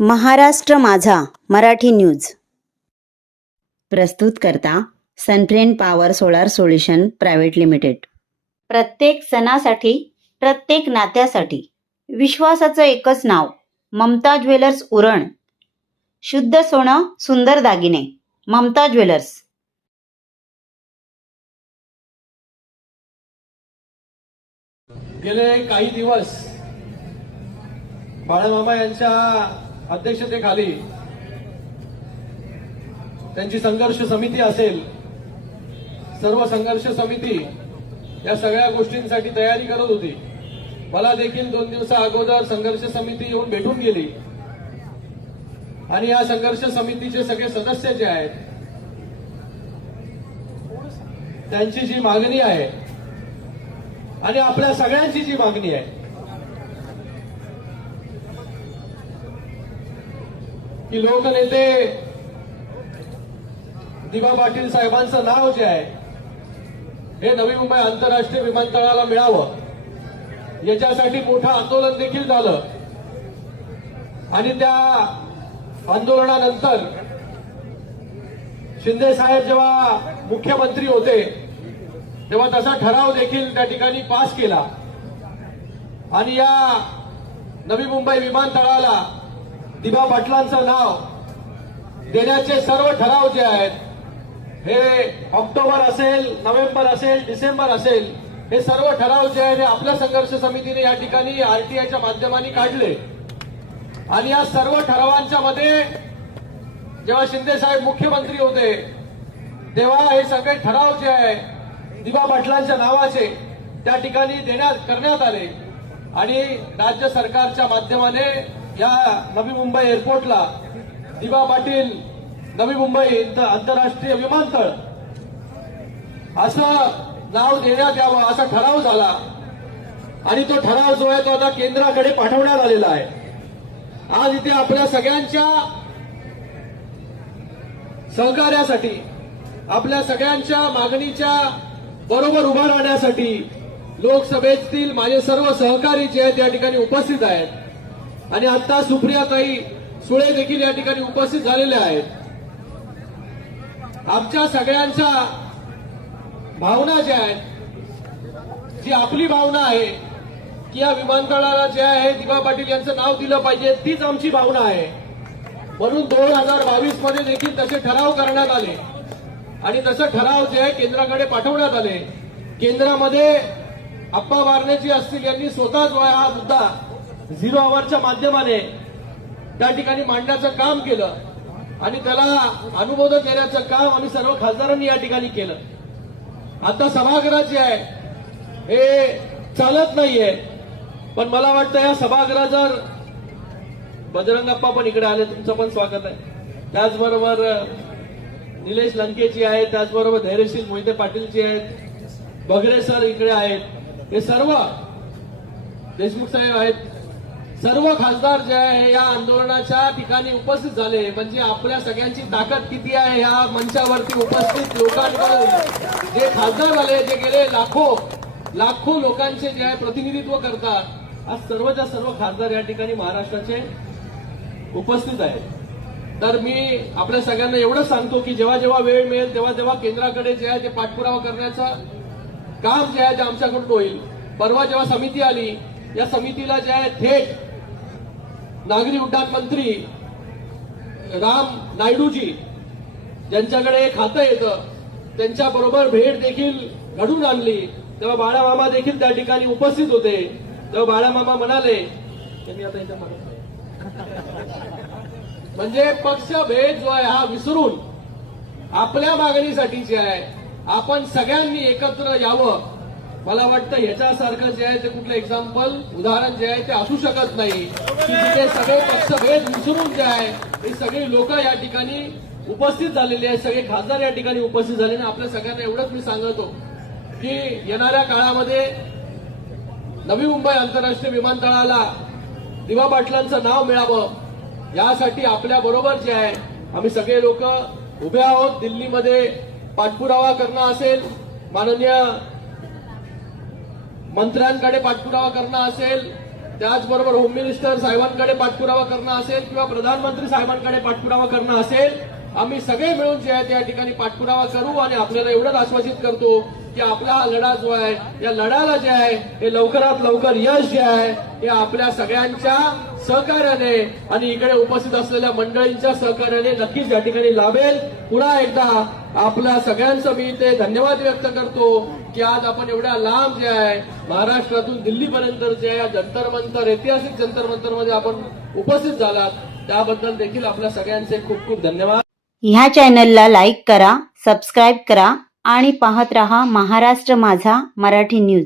महाराष्ट्र माझा मराठी न्यूज प्रस्तुत करता Sunfriend power solar solution private limited. प्रत्येक सणासाठी, प्रत्येक नात्यासाठी विश्वासाचं एकच नाव, ममता ज्वेलर्स उरण। शुद्ध सोनं, सुंदर दागिने, ममता ज्वेलर्स। गेले काही दिवस बाळामामा यांच्या अध्यक्षतेखाली त्यांची संघर्ष समिती असेल, सर्व संघर्ष समिती या सगळ्या गोष्टींसाठी तयारी करत होती। मला देखील 2 दिवसा अगोदर संघर्ष समिती येऊन भेटून गेली आणि या संघर्ष समितीचे सगळे सदस्य जे आहेत त्यांची जी मागणी आहे आणि आपल्या सगळ्यांची जी मागणी आहे की लोकनेते दिबा पाटील साहेबांचं नाव जे आहे हे नवी मुंबई आंतरराष्ट्रीय विमानतळाला मिळावं, याच्यासाठी मोठं आंदोलन देखील झालं। आणि त्या आंदोलनानंतर शिंदे साहेब जेव्हा मुख्यमंत्री होते तेव्हा तसा ठराव देखील त्या ठिकाणी पास केला आणि या नवी मुंबई विमानतळाला दिबा पाटलांचं नाव देण्याचे सर्व ठराव जे आहेत हे ऑक्टोबर असेल, नोव्हेंबर असेल, डिसेंबर असेल, हे सर्व ठराव जे आहेत आपल्या संघर्ष समितीने या ठिकाणी आरटीआयच्या माध्यमाने काढले। आणि या सर्व ठरावांच्या मध्ये जेव्हा शिंदे साहेब मुख्यमंत्री होते तेव्हा हे सगळे ठराव जे आहे दिबा पाटलांच्या नावाचे त्या ठिकाणी करण्यात आले आणि राज्य सरकारच्या माध्यमाने या नवी मुंबई एअरपोर्टला दिबा पाटील नवी मुंबई आंतरराष्ट्रीय विमानतळ असं नाव देण्यात यावं असा ठराव झाला आणि तो ठराव जो आहे तो आता केंद्राकडे पाठवण्यात आलेला आहे। आज इथे आपल्या सगळ्यांच्या सहकार्यासाठी, आपल्या सगळ्यांच्या मागणीच्या बरोबर उभा राहण्यासाठी लोकसभेतील माझे सर्व सहकारी जे आहेत या ठिकाणी उपस्थित आहेत आणि आता सुप्रियाताई सुळे देखील या ठिकाणी उपस्थित झालेले आहेत। आमच्या सगळ्यांच्या भावना ज्या आहेत, जी आपली भावना आहे की या विमानतळाला जे आहे दिबा पाटील यांचं नाव दिलं पाहिजे, तीच आमची भावना आहे। म्हणून 2022 मध्ये देखील तसे ठराव करण्यात आले आणि तसं ठराव जे आहे केंद्राकडे पाठवण्यात आले। केंद्रामध्ये अप्पा बारणे जी असतील यांनी स्वतःच हा मुद्दा 0 आवरच्या माध्यमाने त्या ठिकाणी मांडण्याचं काम केलं आणि त्याला अनुमोदन देण्याचं काम आम्ही सर्व खासदारांनी या ठिकाणी केलं। आता सभागृह जे आहे हे चालत नाहीये, पण मला वाटतं या सभागृह जर बजरंगप्पा पण इकडे आले, तुमचं पण स्वागत आहे, त्याचबरोबर निलेश लंकेजी आहेत, त्याचबरोबर धैर्यशील मोहिते पाटीलजी आहेत, बगरे सर इकडे आहेत, हे सर्व देशमुख साहेब आहेत, सर्व खासदार जे आहे या आंदोलनाच्या ठिकाणी उपस्थित झाले। म्हणजे आपल्या सगळ्यांची ताकद किती आहे या मंचावरती उपस्थित लोकांकडून जे खासदार झाले, जे गेले लाखो लोकांचे जे आहे प्रतिनिधित्व करतात, आज सर्वच्या सर्व खासदार या ठिकाणी महाराष्ट्राचे उपस्थित आहेत। तर मी आपल्या सगळ्यांना एवढं सांगतो की जेव्हा जेव्हा वेळ मिळेल तेव्हा तेव्हा केंद्राकडे जे आहे ते पाठपुरावा करण्याचं काम जे आहे ते आमच्याकडून होईल। परवा जेव्हा समिती आली, या समितीला जे आहे थेट नागरी उड्डाण मंत्री राम नायडूजी ज्यांच्याकडे खातं येतं त्यांच्याबरोबर भेट देखील घडून आणली। तेव्हा बाळामामा देखील त्या ठिकाणी उपस्थित होते। तेव्हा बाळामामा म्हणाले त्यांनी आता इथं म्हणजे पक्षभेद जो आहे हा विसरून आपल्या मागणीसाठी जे आहे आपण सगळ्यांनी एकत्र यावं। मला वाटतं ह्याच्यासारखं जे आहे ते कुठलं उदाहरण जे आहे ते असू शकत नाही की जिथे सगळे पक्षभेद विसरून जे आहे हे सगळे लोक या ठिकाणी उपस्थित झालेले आहेत, सगळे खासदार या ठिकाणी उपस्थित झालेले। आपल्या सगळ्यांना एवढंच मी सांगतो की येणाऱ्या काळामध्ये नवी मुंबई आंतरराष्ट्रीय विमानतळाला दिबा पाटलांचं नाव मिळावं यासाठी आपल्या बरोबर जे आहे आम्ही सगळे लोक उभे आहोत। दिल्लीमध्ये पाठपुरावा करणं असेल, माननीय मंत्र्यांकडे पाठपुरावा करणं असेल, त्याचबरोबर होम मिनिस्टर साहेबांकडे पाठपुरावा करणं असेल किंवा प्रधानमंत्री साहेबांकडे पाठपुरावा करणं असेल, आम्ही सगळे मिळून जे आहे त्या ठिकाणी पाठपुरावा करू आणि आपल्याला एवढंच आश्वासित करतो की आपला हा लढा जो आहे, या लढ्याला जे आहे हे लवकरात लवकर यश जे आहे हे आपल्या सगळ्यांच्या सहकार्याने आणि इकडे उपस्थित असलेल्या मंडळींच्या सहकार्याने नक्कीच या ठिकाणी लाभेल. पुन्हा एकदा आपल्या सगळ्यांचं मी ते धन्यवाद व्यक्त करतो की आज आपण एवढ्या लांब जे आहे महाराष्ट्रातून दिल्लीपर्यंत जे आहे जंतर मंतर, ऐतिहासिक जंतर मंतर मध्ये आपण उपस्थित झालात, त्याबद्दल देखील आपल्या सगळ्यांचे खूप खूप धन्यवाद. ह्या चॅनलला लाईक करा, सबस्क्राईब करा आणि पाहत रहा महाराष्ट्र माझा मराठी न्यूज.